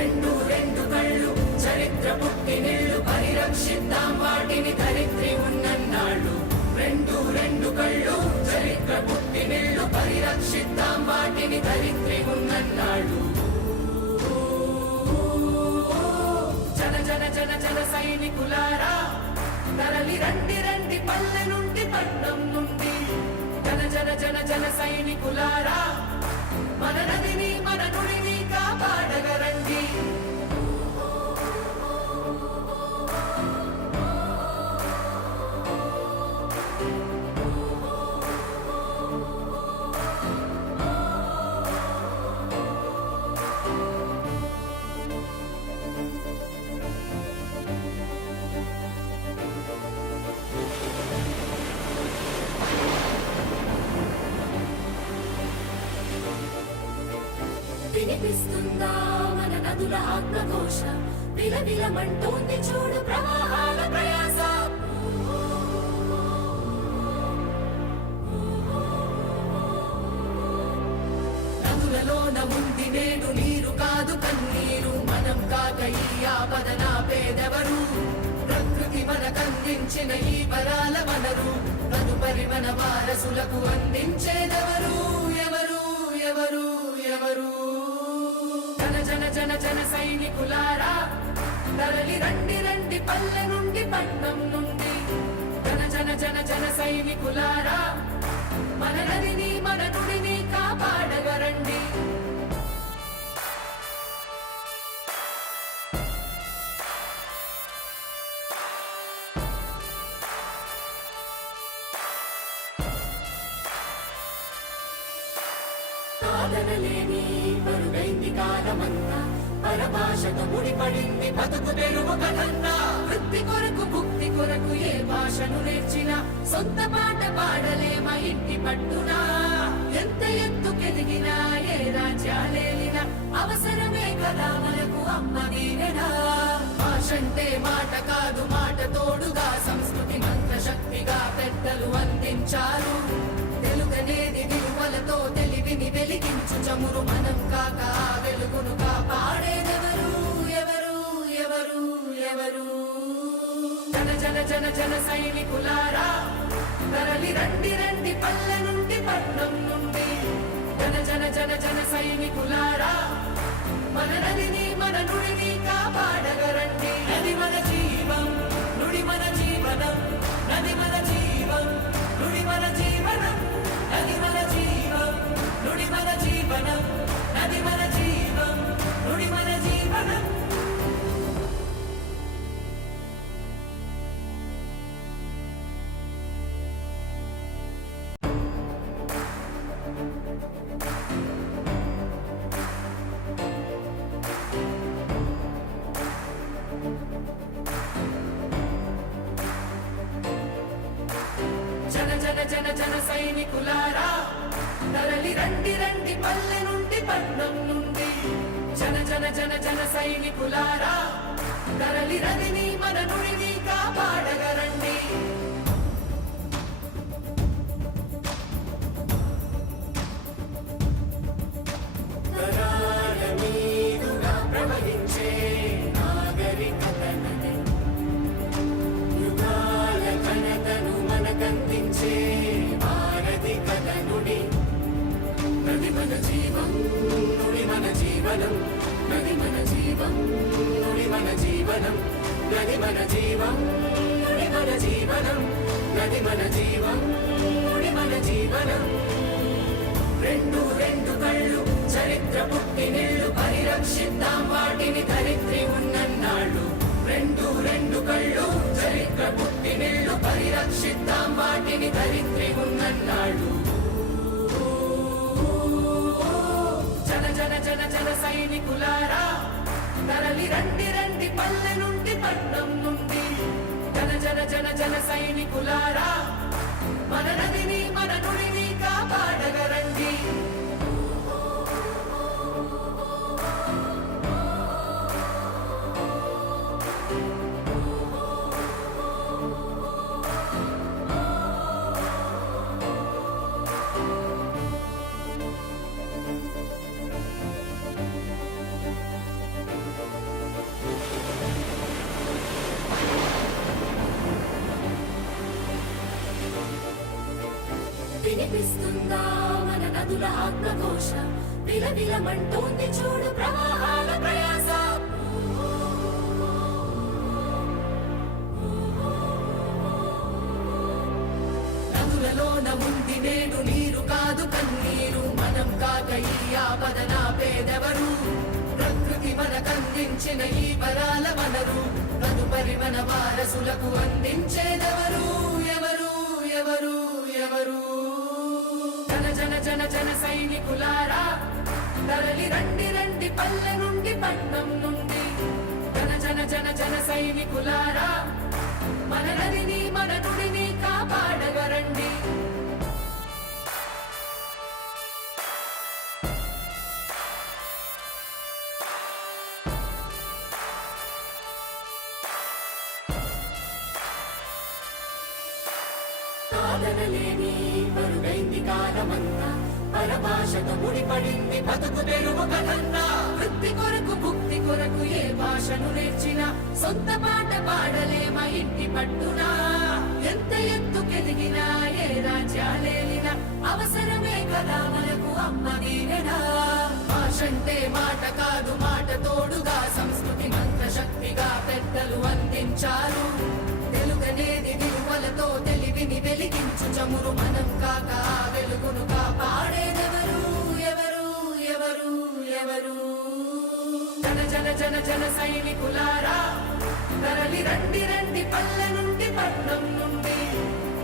రెండు రెండు కళ్ళు చరిత్ర పుట్టినిళ్ళు పరిరక్షిద్దాం వాటిని ధరిత్రి ఉన్నన్నాళ్ళు. రెండు రెండు కళ్ళు చరిత్ర పుట్టినిళ్ళు పరిరక్షిద్దాం వాటిని ధరిత్రి ఉన్నన్నాళ్ళు. జన జన జన జన సైనికులారా తరలి రండి రండి పల్లె నుండి పట్నం నుండి. జన జన జన జన సైనికులారా వినిపిస్తుందా? మన నదుల ఆత్మఘోష విలవిలమంటోంది చూడు ప్రవాహాల ప్రయాస. నదులలోన ఉంది నేడు నీరు కాదు కన్నీరు. మనం కాక ఈ ఆపదన పేదెవరు ప్రకృతి మనకందించిన ఈ వరాల వనరు. తదుపరి మన వారసులకు అందించేదెవరు? సైనికులారా తరలి రండి రండి పల్లె నుండి పట్నం నుండి. జన జన జన జన సైనికులారా? మన నదిని మన నుడిని కాపాడగరండి. కాదనలేని మరుగైంది కాలమంతా. పరభాషకు ముడిపడింది బతుకు తెరువు కథన్నా. వృత్తి కొరకు భుక్తి కొరకు ఏ భాషను నేర్చినా సొంత పాట పాడలేమా ఇంటి పట్టునా. ఎంత ఎత్తుకెదిగినా ఏ రాజ్యాలేలినా అవసరమే కదా మనకు అమ్మ దీవెనా భాషంటే మాట కాదు మాట తోడుగా సంస్కృతి మంత్ర శక్తిగా పెద్దలు అందించారు. వెలిగించు చమురు మనం కాక వెలుగును కాపాడేదెవరు? ఎవరు? ఎవరు? ఎవరు? జన జన జన జన సైనికులారా తరలి రండి రండి పల్లె నుండి పట్నం నుండి. జన జన జన జన సైనికులారా మన నదిని మన నుడిని కాపాడగరండి. నది మన జీవం నుడి మన జీవనం. నది మన జీవం నుడి మన జీవనం. జన జన జన సైనికులారా తరలి రండి రండి పల్లె నుండి పట్నం నుండి. జన జన జన జన సైనికులారా తరలి రదిని మన నుడిని కాపాడగరండి మన జీవం నుడి మన జీవనం నది మన జీవం నుడి మన జీవనం నది మన జీవం నుడి మన జీవనం నది మన జీవం నుడి మన జీవనం. రెండు రెండు కళ్ళు చరిత్ర పుట్టినిళ్ళు పరిరక్షిద్దాం వాటిని ధరిత్రి ఉన్నన్నాళ్ళు. రెండు రెండు కళ్ళు చరిత్ర పుట్టినిళ్ళు పరిరక్షిద్దాం వాటిని ధరిత్రి ఉన్నన్నాళ్ళు. సైనికులారా తరలి రండి రండి పల్లె నుండి పట్నం నుండి. జన జన జన జన సైనికులారా? మన నదిని మన నుడిని కాపాడగరండి. నదుల విలవిలమంటోంది చూడు ప్రవాహాల ప్రయాస. నదులలోన ఉంది నేడు నీరు కాదు కన్నీరు. మనం కాక ఈ ఆపదన పేదెవరు ప్రకృతి మనకందించిన ఈ వరాల వనరు. తదుపరి మన వారసులకు అందించేదెవరు? తరలి రండి రండి పల్లె నుండి పట్నం నుండి. జన జన జన జన సైనికులారా మన నదిని మన నుడిని కాపాడగరండి. కాదనలేని పరుగైంది కాలమంతా. పరభాషతో ముడిపడింది బతుకు తెరువు కథన్నా. వృత్తి కొరకు భుక్తి కొరకు ఏ భాషను నేర్చినా సొంత పాట పాడలేమ ఇంటి పట్టునా. ఎంత ఎత్తు కెదిగినా ఏ రాజ్యాలేలినా అవసరమే కదా మనకు అమ్మ దీవెనా. భాషంటే మాట కాదు మాట తోడుగా సంస్కృతి మంత్ర శక్తిగా పెద్దలు అందించారు. తెలుగనేది విలువలతో తెలివిని వెలిగించు చమురు మనం కాక జన జన జన జన సైనికులారా తరలి రండి రండి పల్లె నుండి పట్నం నుండి.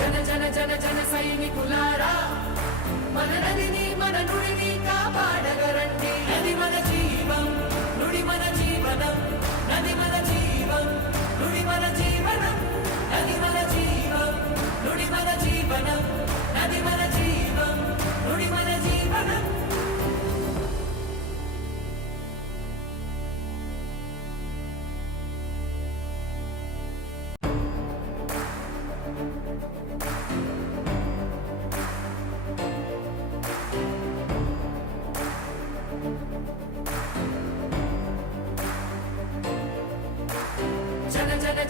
జన జన జన జన సైనికులారా మన నదిని మన నుడిని కాపాడగరండి. నది మన జీవం.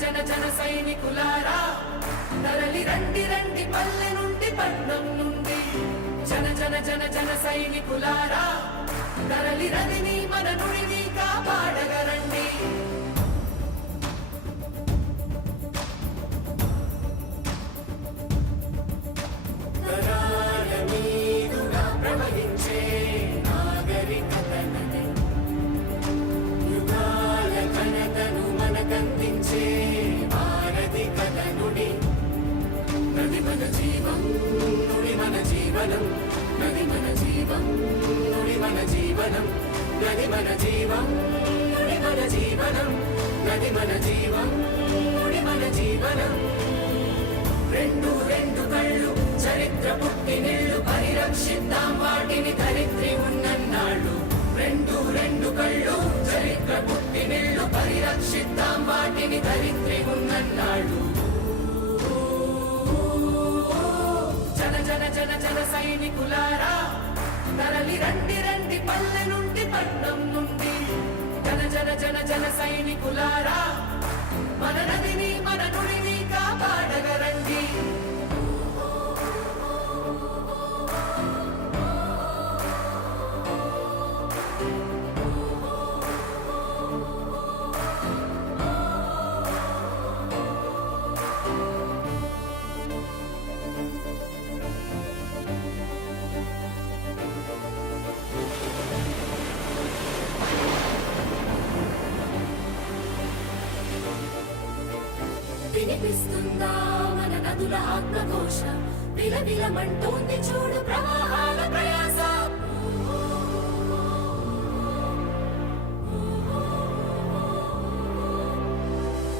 జన జన సైనికులారా తరలి రండి రండి పల్లె నుండి పట్నం నుండి. జన జన జన జన సైనికులారా తరలి రదిని మన నుడిని కాపాడగరండి. నది మన జీవం నుడి మన జీవనం నది మన జీవం నుడి మన జీవనం. రెండు రెండు కళ్ళు చరిత్ర పుట్టినిళ్ళు పరిరక్షిద్దాం వాటిని ధరిత్రి ఉన్నన్నాళ్ళు. రెండు రెండు కళ్ళు చరిత్ర పుట్టినిళ్ళు పరిరక్షిద్దాం వాటిని ధరిత్రి ఉన్నన్నాళ్ళు. జన జన జన జన సైనికులారా తరలి రండి రండి పల్లె నుండి పట్నం నుండి జన జన జన జన వినిపిస్తుందా మన నదుల ఆత్మఘోష విలవిలమంటోంది చూడు ప్రవాహాల ప్రయాస.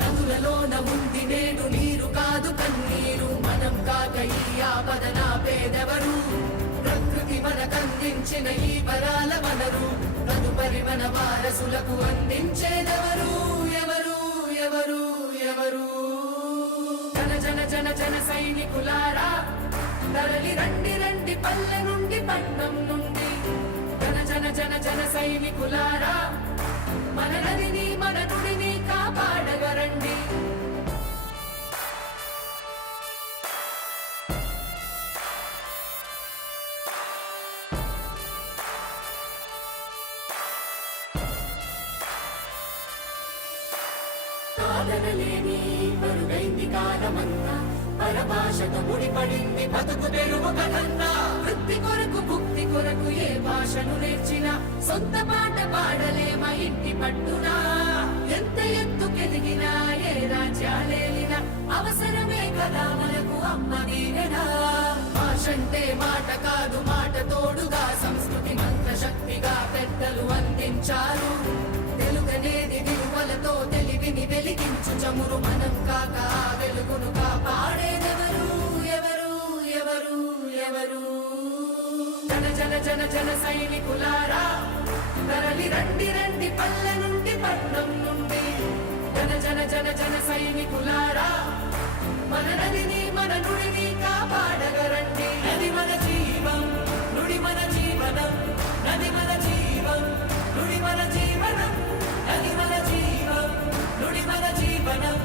నదులలోన ఉంది నేడు నీరు కాదు కన్నీరు. మనం కాక ఈ ఆపదన పేదెవరు ప్రకృతి మనకందించిన ఈ వరాల వనరు. తదుపరి మన వారసులకు అందించేదెవరు? తరలి రండి రండి పల్లె నుండి పట్నం నుండి. జన జన జన జన సైనికులారా మన నదిని మన నుడిని కాపాడగరండి. పరభాషతో ముడిపడింది బతుకు తెరువు కథన్నా. వృత్తి కొరకు భుక్తి కొరకు ఏ భాషను నేర్చినా సొంత పాట పాడలేమా ఇంటి పట్టునా. ఎంత ఎత్తుకెదిగినా ఏ రాజ్యాలేలినా అవసరమే కదా మనకు అమ్మ దీవెనా. భాషంటే మాట కాదు మాట తోడుగా సంస్కృతి మంత్ర శక్తిగా పెద్దలు అందించారు. వెలిగించు చమురు మనం కాక వెలుగును కాపాడేదెవరు? ఎవరు? ఎవరు? ఎవరు? జన జన జన జన సైనికులారా తరలి రండి రండి పల్లె నుండి పట్నం నుండి. జన జన జన జన సైనికులారా మన నదిని మన నుడిని కాపాడగరండి. నది మన జీవం నుడి మన జీవనం. నది మన జీవం నుడి మన జీవనం. నది మన జీవనం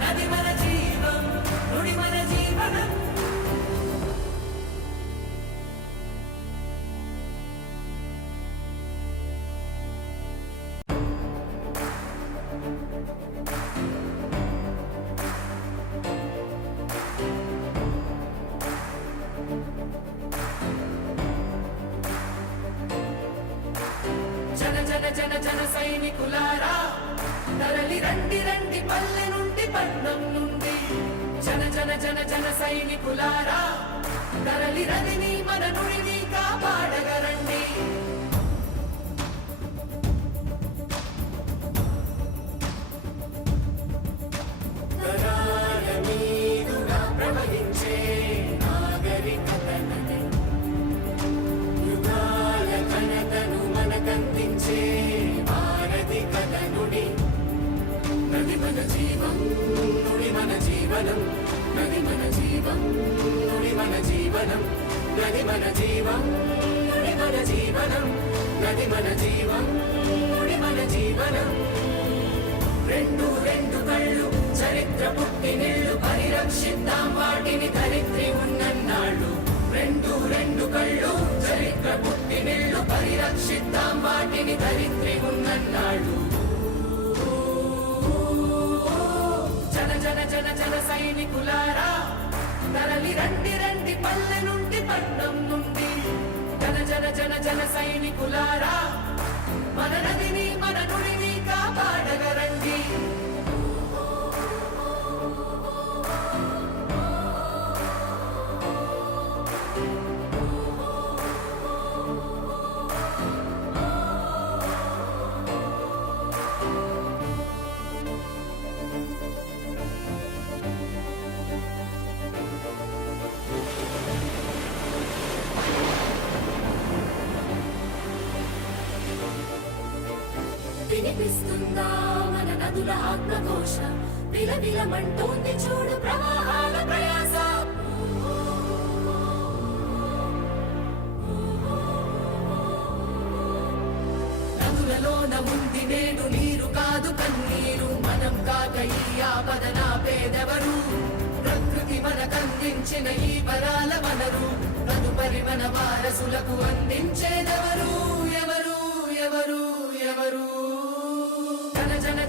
నది మన జీవం నుడి మన పల్లె నుండి పట్నం నుండి జన జన జన జన సైనికులారా తరలి రదిని మన నుడిని కాపాడగరండి. మన జీవం నుడి మన జీవనం నది మన జీవం నుడి మన జీవనం నది మన జీవం నుడి మన జీవనం నది మన జీవం నుడి మన జీవనం రెండు రెండు కళ్ళు చరిత్ర పుట్టినిళ్ళు పరిరక్షిద్దాం వాటిని ధరిత్రి ఉన్నన్నాళ్ళు రెండు రెండు కళ్ళు చరిత్ర పుట్టినిళ్ళు పరిరక్షిద్దాం సైనికులారా తరలి రండి రండి పల్లె నుండి పట్నం నుండి. జన జన జన జన సైనికులారా? మన నదిని మన నుడిని కాపాడగరండి. నదుల ఆత్మఘోష విలవిలమంటోంది చూడు ప్రవాహాల ప్రయాస. నదులలోన ఉంది నేడు నీరు కాదు కన్నీరు. మనం కాక ఈ ఆపదన పేదెవరు ప్రకృతి మనకందించిన ఈ వరాల వనరు. తదుపరి మన వారసులకు అందించేదెవరు?